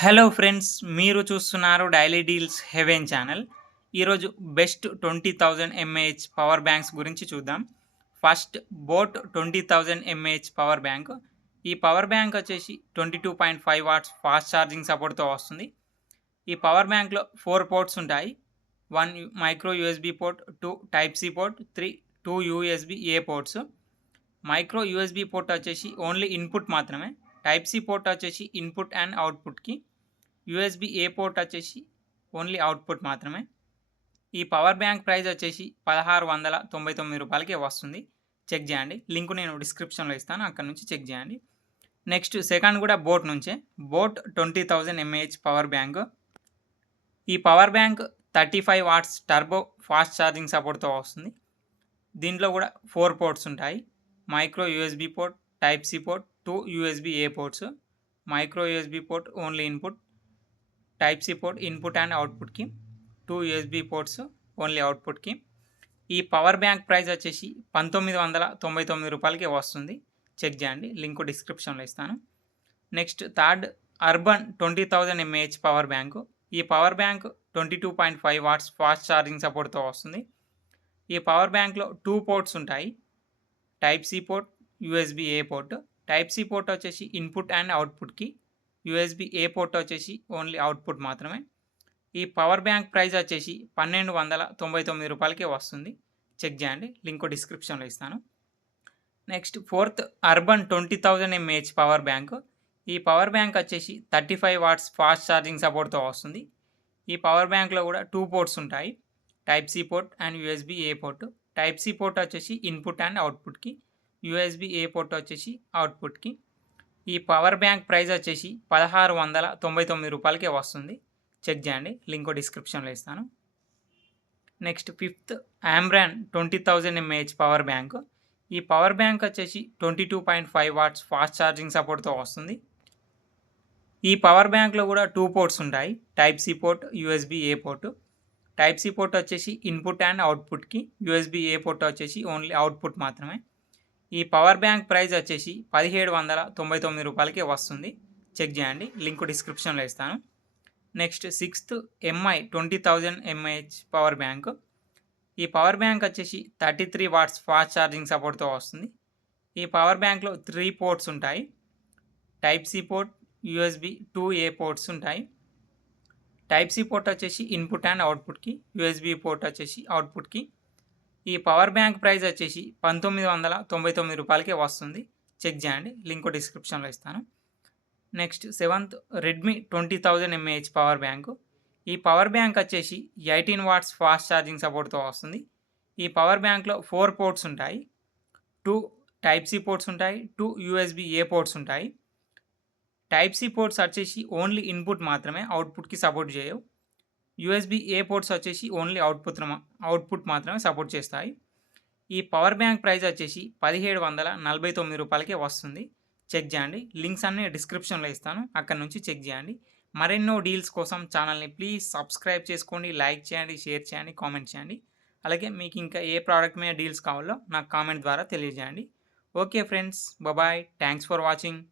Hello friends, మీరు చూస్తున్నారు daily deals haven channel. ఈరోజు బెస్ట్ 20,000 ఎంఏహెచ్ పవర్ బ్యాంక్స్ గురించి చూద్దాం. First boat 20,000 mAh power bank. ఈ పవర్ బ్యాంక్ వచ్చేసి 22.5 వాట్స్ ఫాస్ట్ ఛార్జింగ్ సపోర్ట్తో వస్తుంది. ఈ పవర్ బ్యాంక్లో 4 పోర్ట్స్ ఉంటాయి. 1 micro USB port, 2 type C port, 3 2 USB A ports. Micro USB port వచ్చేసి ఓన్లీ ఇన్పుట్ మాత్రమే. టైప్ సి పోర్ట్ వచ్చేసి ఇన్పుట్ అండ్ అవుట్పుట్కి. యూఎస్బీ ఏ పోర్ట్ వచ్చేసి ఓన్లీ అవుట్పుట్ మాత్రమే. ఈ పవర్ బ్యాంక్ ప్రైస్ వచ్చేసి రూ. 1699కే వస్తుంది. చెక్ చేయండి, లింక్ నేను డిస్క్రిప్షన్లో ఇస్తాను, అక్కడ నుంచి చెక్ చేయండి. నెక్స్ట్ సెకండ్ కూడా బోట్ నుంచే. Boat 20,000 mAh power bank. ఈ power bank 35 watts turbo fast charging సపోర్ట్తో వస్తుంది. దీంట్లో కూడా 4 పోర్ట్స్ ఉంటాయి. Micro USB port, type C port, 2 USB A ports. Micro USB port only input, type C port input and అవుట్పుట్కి, 2 USB ports only అవుట్పుట్కి. ఈ power bank price వచ్చేసి రూ. 1999కే వస్తుంది. చెక్ చేయండి, లింక్ డిస్క్రిప్షన్లో ఇస్తాను. Next third Urban 20,000 mAh power bank. ఈ power bank 22.5 watts fast charging సపోర్ట్తో వస్తుంది. ఈ పవర్ బ్యాంక్లో 2 పోర్ట్స్ ఉంటాయి. Type C port, USB A port. Type C port వచ్చేసి ఇన్పుట్ అండ్ అవుట్పుట్కి. యూఎస్బీ ఏ పోర్ట్ వచ్చేసి ఓన్లీ అవుట్పుట్ మాత్రమే. ఈ పవర్ బ్యాంక్ ప్రైస్ వచ్చేసి రూ. 1,299కే వస్తుంది. చెక్ చేయండి, లింక్ డిస్క్రిప్షన్లో ఇస్తాను. Next fourth urban 20,000 mAh power bank. ఈ పవర్ బ్యాంక్ వచ్చేసి 35 వాట్స్ ఫాస్ట్ ఛార్జింగ్ సపోర్ట్తో వస్తుంది. ఈ పవర్ బ్యాంక్లో కూడా 2 పోర్ట్స్ ఉంటాయి. Type C port and USB A port. Type C port వచ్చేసి ఇన్పుట్ అండ్ అవుట్పుట్కి. యూఎస్బీ ఏ పోర్ట్ వచ్చేసి అవుట్పుట్కి. ఈ పవర్ బ్యాంక్ ప్రైస్ వచ్చేసి రూ. 1,699కే వస్తుంది. చెక్ చేయండి, లింక్ డిస్క్రిప్షన్లో ఇస్తాను. Next fifth Ambrane 20,000 mAh power bank. ఈ పవర్ బ్యాంక్ వచ్చేసి 22.5 వాట్స్ ఫాస్ట్ ఛార్జింగ్ సపోర్ట్తో వస్తుంది. ఈ పవర్ బ్యాంక్లో కూడా 2 పోర్ట్స్ ఉంటాయి. Type C port, USB A port. Type C port వచ్చేసి ఇన్పుట్ అండ్ అవుట్పుట్కి. యూఎస్బీ ఏ పోర్ట్ వచ్చేసి ఓన్లీ అవుట్పుట్ మాత్రమే. ఈ పవర్ బ్యాంక్ ప్రైస్ వచ్చేసి రూ. 1,799కే వస్తుంది. చెక్ చేయండి, లింక్ డిస్క్రిప్షన్లో ఇస్తాను. Next sixth MI 20,000 mAh power bank. ఈ పవర్ బ్యాంక్ వచ్చేసి 33 వాట్స్ ఫాస్ట్ ఛార్జింగ్ సపోర్ట్తో వస్తుంది. ఈ పవర్ బ్యాంక్లో 3 పోర్ట్స్ ఉంటాయి. Type C port, USB 2 A ports ఉంటాయి. టైప్ సి పోర్ట్ వచ్చేసి ఇన్పుట్ అండ్ అవుట్పుట్కి. యూఎస్బీ పోర్ట్ వచ్చేసి అవుట్పుట్కి. ఈ పవర్ బ్యాంక్ ప్రైస్ వచ్చేసి రూ. 1,999కే వస్తుంది. చెక్ చేయండి, లింక్ డిస్క్రిప్షన్లో ఇస్తాను. Next seventh Redmi 20,000 mAh power bank. ఈ పవర్ బ్యాంక్ వచ్చేసి 18 వాట్స్ ఫాస్ట్ ఛార్జింగ్ సపోర్ట్తో వస్తుంది. ఈ పవర్ బ్యాంక్లో 4 పోర్ట్స్ ఉంటాయి. 2 టైప్ సి పోర్ట్స్ ఉంటాయి, 2 యూఎస్బీ ఏ పోర్ట్స్ ఉంటాయి. టైప్ సి పోర్ట్స్ వచ్చేసి ఓన్లీ ఇన్పుట్ మాత్రమే, అవుట్పుట్కి సపోర్ట్ చేయవు. యూఎస్బీ ఏ పోర్ట్స్ వచ్చేసి ఓన్లీ అవుట్పుట్ మాత్రమే సపోర్ట్ చేస్తాయి. ఈ పవర్ బ్యాంక్ ప్రైస్ వచ్చేసి రూ. 1,749కే వస్తుంది. చెక్ చేయండి, లింక్స్ అన్నీ డిస్క్రిప్షన్లో ఇస్తాను, అక్కడ నుంచి చెక్ చేయండి. మరెన్నో డీల్స్ కోసం ఛానల్ని ప్లీజ్ సబ్స్క్రైబ్ చేసుకోండి, లైక్ చేయండి, షేర్ చేయండి, కామెంట్ చేయండి. అలాగే మీకు ఇంకా ఏ ప్రోడక్ట్ మీద డీల్స్ కావాలో నాకు కామెంట్ ద్వారా తెలియజేయండి. Okay friends, bye, thanks for watching.